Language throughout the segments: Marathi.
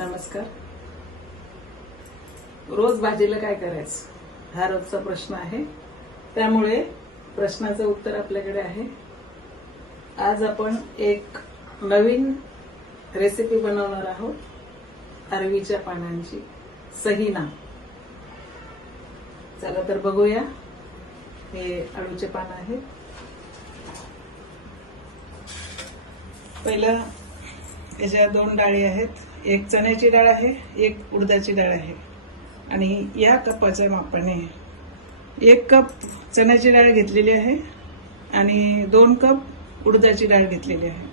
नमस्कार. रोज भाजीला काय करायचं हा रोजचा प्रश्न आहे. त्यामुळे प्रश्नाचं उत्तर आपल्याकडे आहे. आज आपण एक नवीन रेसिपी बनवणार आहोत. अरवीच्या पानांची सहीना. चला तर बघूया. हे अळूचे पान आहेत. पहिलं याच्या दोन डाळी आहेत. एक चण्याची डाळ आहे, एक उडदाची डाळ आहे. आणि या कपाच्या मापाने 1 कप चण्याची डाळ घेतलेली आहे आणि 2 कप उडदाची डाळ घेतलेली आहे.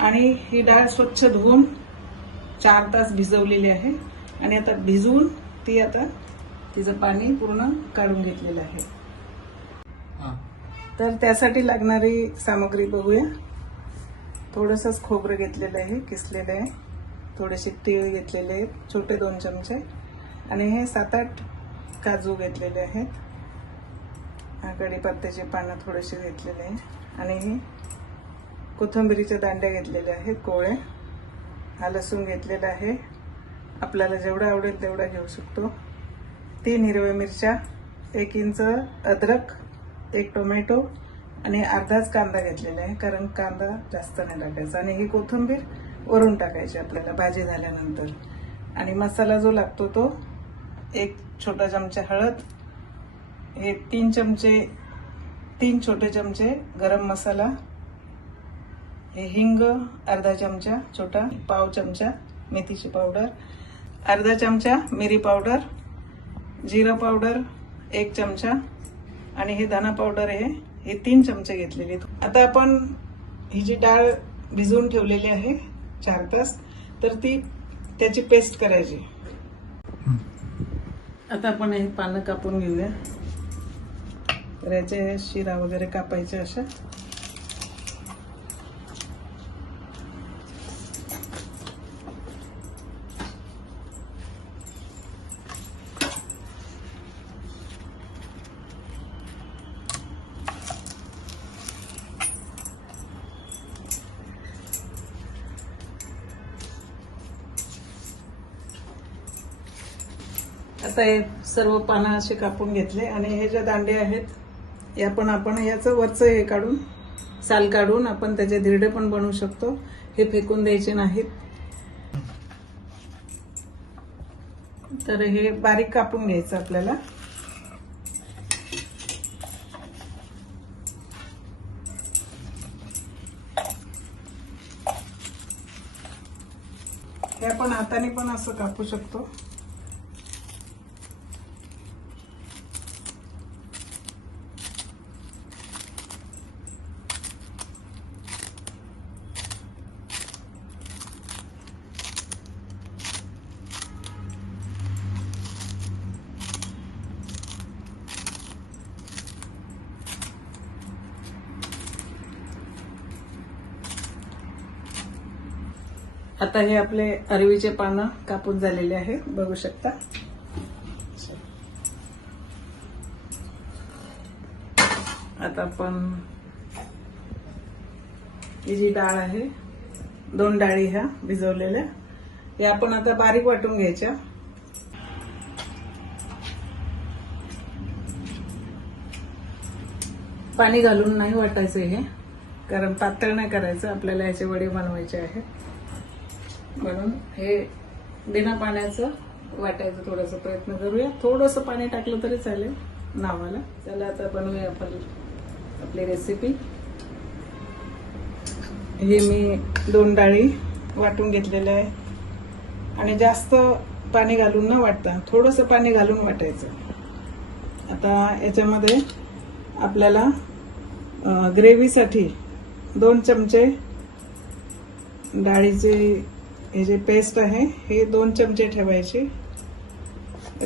आणि ही डाळ स्वच्छ धुवून 4 तास भिजवलेली आहे. आणि आता भिजवून तिचं पाणी पूर्ण काढून घेतलेलं आहे. तर त्यासाठी लागणारी सामग्री बघूया. थोडंसंच खोबरं घेतलेलं आहे, किसलेलं आहे. थोडेसे तीळ घेतलेले आहेत, छोटे 2 चमचे. आणि हे 7-8 काजू घेतलेले आहेत. कढीपत्त्याची पानं थोडेसे घेतलेले आहे. आणि हे कोथिंबीरीच्या दांड्या घेतलेल्या आहेत, कोळे. हा लसूण घेतलेला आहे. आपल्याला जेवढा आवडेल तेवढा घेऊ शकतो. 3 हिरव्या मिरच्या, 1 इंच अद्रक, 1 टोमॅटो आणि अर्धाच कांदा घेतलेला आहे, कारण कांदा जास्त नाही टाकायचा. आणि ही कोथिंबीर वरून टाकायची आपल्याला भाजी झाल्यानंतर. आणि मसाला जो लागतो तो 1 छोटा चमचा हळद, हे 3 छोटे चमचे गरम मसाला, हे हिंग अर्धा चमचा छोटा, पाव चमचा मेथीची पावडर, अर्धा चमचा मिरी पावडर, जिरा पावडर 1 चमचा आणि हे धना पावडर आहे, हे 3 चमचे घेतलेले. आता आपण ही जी डाळ भिजवून ठेवलेली आहे 4 तास, तर त्याची पेस्ट करायची. आता आपण हे पानं कापून घेऊया. तर याचे शिरा वगैरे कापायचे अशा. आता हे सर्व पानं असे कापून घेतले. आणि हे ज्या दांडे आहेत या पण आपण याचं वरचं हे काढून, साल काढून आपण त्याचे धिरडे पण बनवू शकतो. हे फेकून द्यायचे नाहीत. तर हे बारीक कापून घ्यायचं आपल्याला. हे आपण हाताने पण असं कापू शकतो. आता हे आपले अरवीचे पानं कापून झालेले आहे, बघू शकता. आता आपण ही जी डाळ आहे, 2 डाळी ह्या भिजवलेल्या, या आपण आता बारीक वाटून घ्यायच्या. पाणी घालून नाही वाटायचं हे, कारण पातळ नाही करायचं आपल्याला. याचे वडे बनवायचे आहेत, म्हणून हे बिना पाण्याचं वाटायचं थोडासा प्रयत्न करूया. थोडंसं पाणी टाकलं तरी चालेल नावाला. चला आता बनवूया आपण आपली रेसिपी. हे मी 2 डाळी वाटून घेतलेल्या आहे. आणि जास्त पाणी घालून न वाटता थोडंसं पाणी घालून वाटायचं. आता याच्यामध्ये आपल्याला ग्रेव्हीसाठी 2 चमचे डाळीचे हे जे पेस्ट आहे हे 2 चमचे ठेवायचे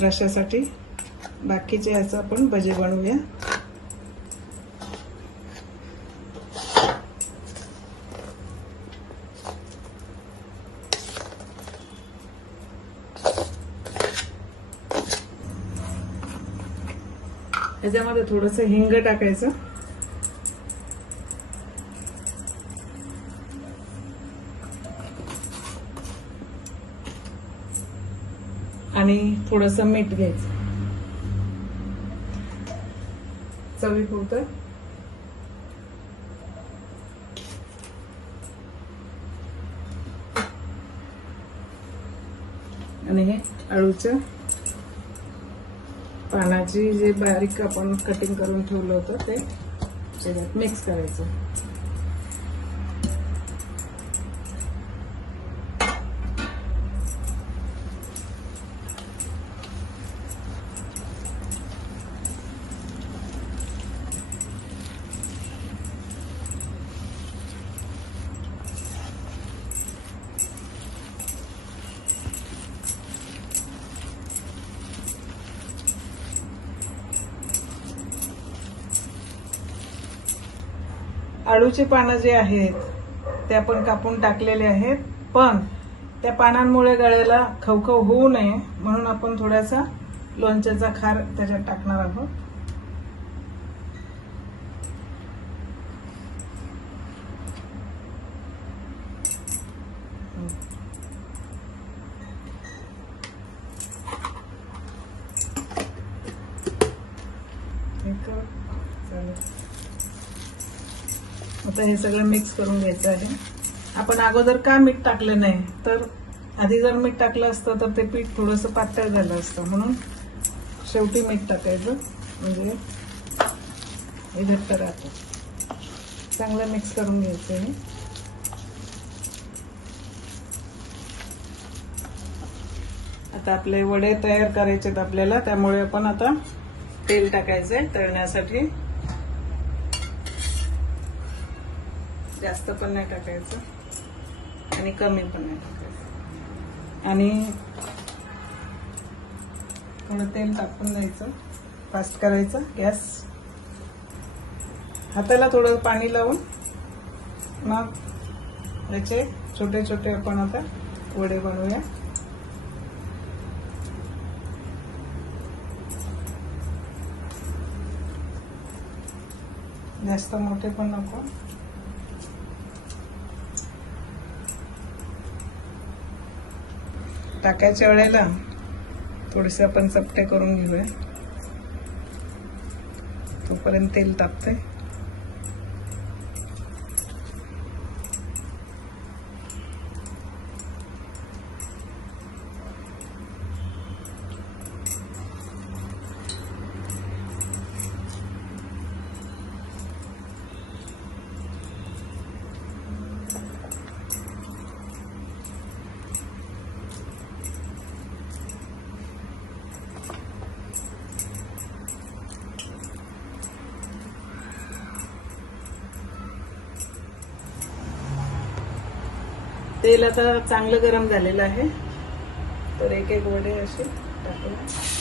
रशासाठी. बाकीचे याचं आपण भजे बनवूया. याच्यामध्ये थोडंसं हिंग टाकायचं. आणि थोडंसं मीठ घ्यायचं चवीपुरतं. आणि हे अळूचं पानाची जे बारीक आपण कटिंग करून ठेवलं होतं ते त्याच्यात मिक्स करायचं. आळूचे पानं जे आहेत ते आपण कापून टाकलेले आहेत, पण त्या पानांमुळे गळ्याला खवखव होऊ नये म्हणून आपण थोडासा लोणच्याचा खार त्याच्यात टाकणार आहोत. आता हे सगळं मिक्स करून घ्यायचं आहे. आपण अगोदर का मीठ टाकलं नाही, तर आधी जर मीठ टाकलं असतं तर ते पीठ थोडंसं पातळ झालं असतं, म्हणून शेवटी मीठ टाकायचं म्हणजे हे घट्ट राहतं. चांगलं मिक्स करून घ्यायचं आहे. आता आपले वडे तयार करायचे आहेत आपल्याला, त्यामुळे आपण आता तेल टाकायचंय तळण्यासाठी. जास्त पण नाही टाकायचं आणि कमी पण नाही टाकायचं. आणि थोडं तेल टाकून द्यायचं. फास्ट करायचं गॅस. हाताला थोडं पाणी लावून मग याचे छोटे छोटे आपण आता वडे बनवूया. जास्त मोठे पण नको. टाकायच्या वेळेला थोडेसे आपण चपटे करून घेऊया, तोपर्यंत तेल तापते. तेल आता चांगलं गरम झालेलं आहे, तर एक एक वडे असे टाकूया.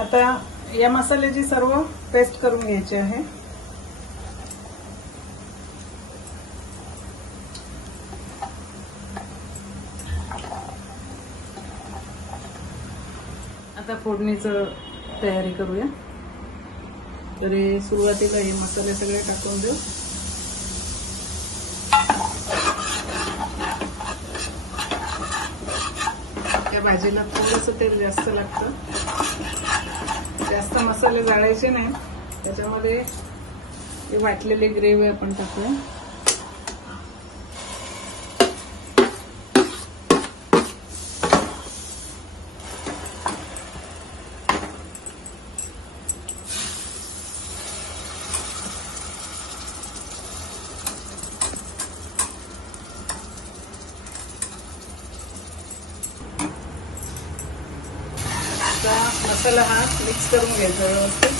आता या मसाल्याची सर्व पेस्ट करून घ्यायची आहे. आता फोडणीचं तयारी करूया. तर हे सुरुवातीला हे मसाले सगळे टाकून देऊ. या भाजीला थोडंसं तेल जास्त लागतं. जास्त मसाले जाळायचे नाही. त्याच्यामध्ये हे वाटलेली ग्रेव्ही आपण टाकूया. मसाला हा मिक्स करून घ्यायचा व्यवस्थित.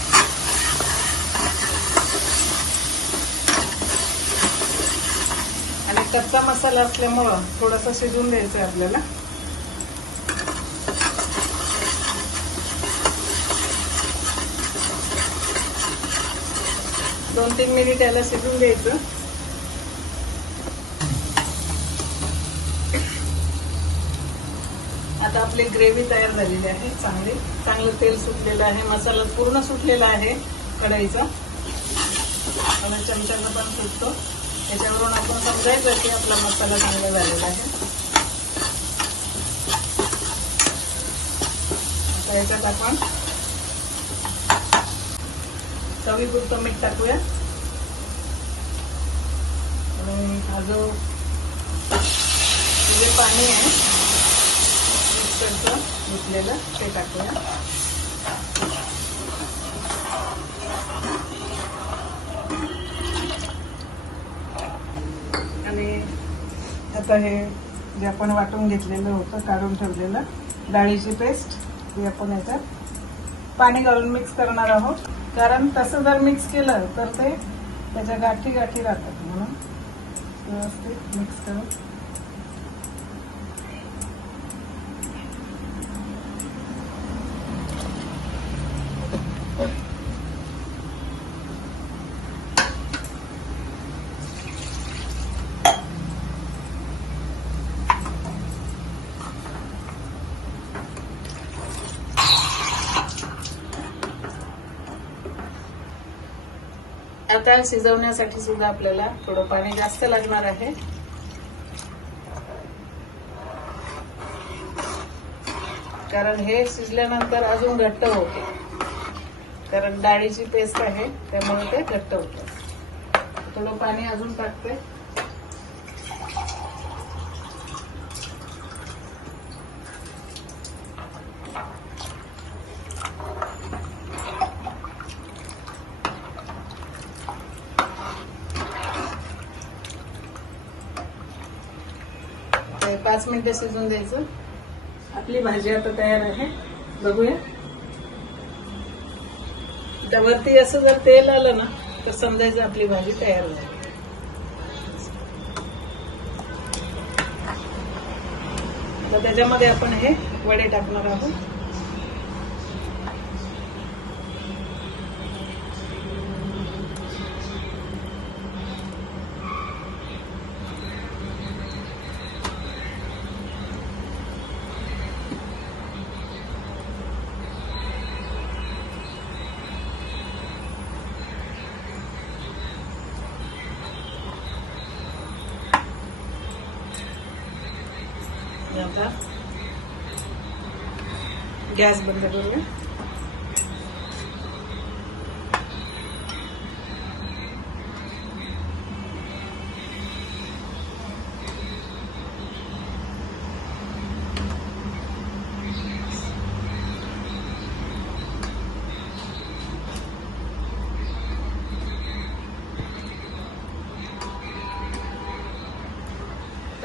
आणि कच्चा मसाला असल्यामुळं थोडासा शिजवून द्यायचा आहे आपल्याला. दोन 3 मिनिट याला शिजवून द्यायचं. आता आपली ग्रेव्ही तयार झालेली आहे. चांगलं तेल सुटलेलं आहे. मसाला पूर्ण सुटलेला आहे कढईचा. आणि चमच्यानं पण सुटतो. याच्यावरून आपण समजायचं की आपला मसाला चांगला झालेला आहे. आता याच्यात आपण चवीपुरतं मीठ टाकूया. आणि हा जो जे पाणी आहे धुतलेलं ते टाकूया. आणि आता हे जे आपण वाटून घेतलेलं होतं, काढून ठेवलेलं डाळीची पेस्ट, ती आपण याच्यात पाणी घालून मिक्स करणार आहोत. कारण तसं जर मिक्स केलं तर ते त्याच्या गाठी गाठी राहतात. म्हणून व्यवस्थित मिक्स करून आता शिजवण्यासाठी सुद्धा आपल्याला थोडं पाणी जास्त लागणार आहे. कारण हे शिजल्यानंतर अजून घट्ट होते. कारण डाळीची पेस्ट आहे त्यामुळे ते घट्ट होतं. थोडं पाणी अजून टाकते. ते 5 मिनिटं शिजून द्यायचं. आपली भाजी आता तयार आहे. बघूया. वरती असं जर तेल आलं ना तर समजायचं आपली भाजी तयार झाली. तर त्याच्यामध्ये आपण हे वडे टाकणार आहोत. आता गॅस बंद करूया.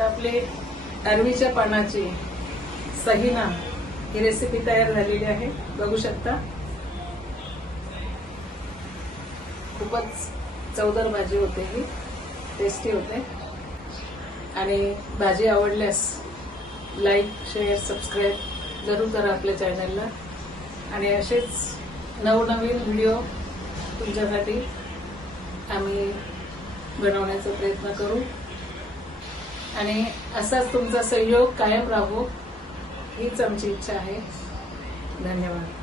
आपले अरवीच्या पानाची सहीना ही रेसिपी तयार झालेली आहे. बघू शकता. खूपच चवदार भाजी होते ही. टेस्टी होते. आणि भाजी आवडल्यास लाईक, शेअर, सबस्क्राईब जरूर करा आपल्या चॅनलला. आणि असेच नवनवीन व्हिडिओ तुमच्यासाठी आम्ही बनवण्याचा प्रयत्न करू. आणि असाच तुमचा सहयोग कायम राहो हीच आमची इच्छा आहे. धन्यवाद.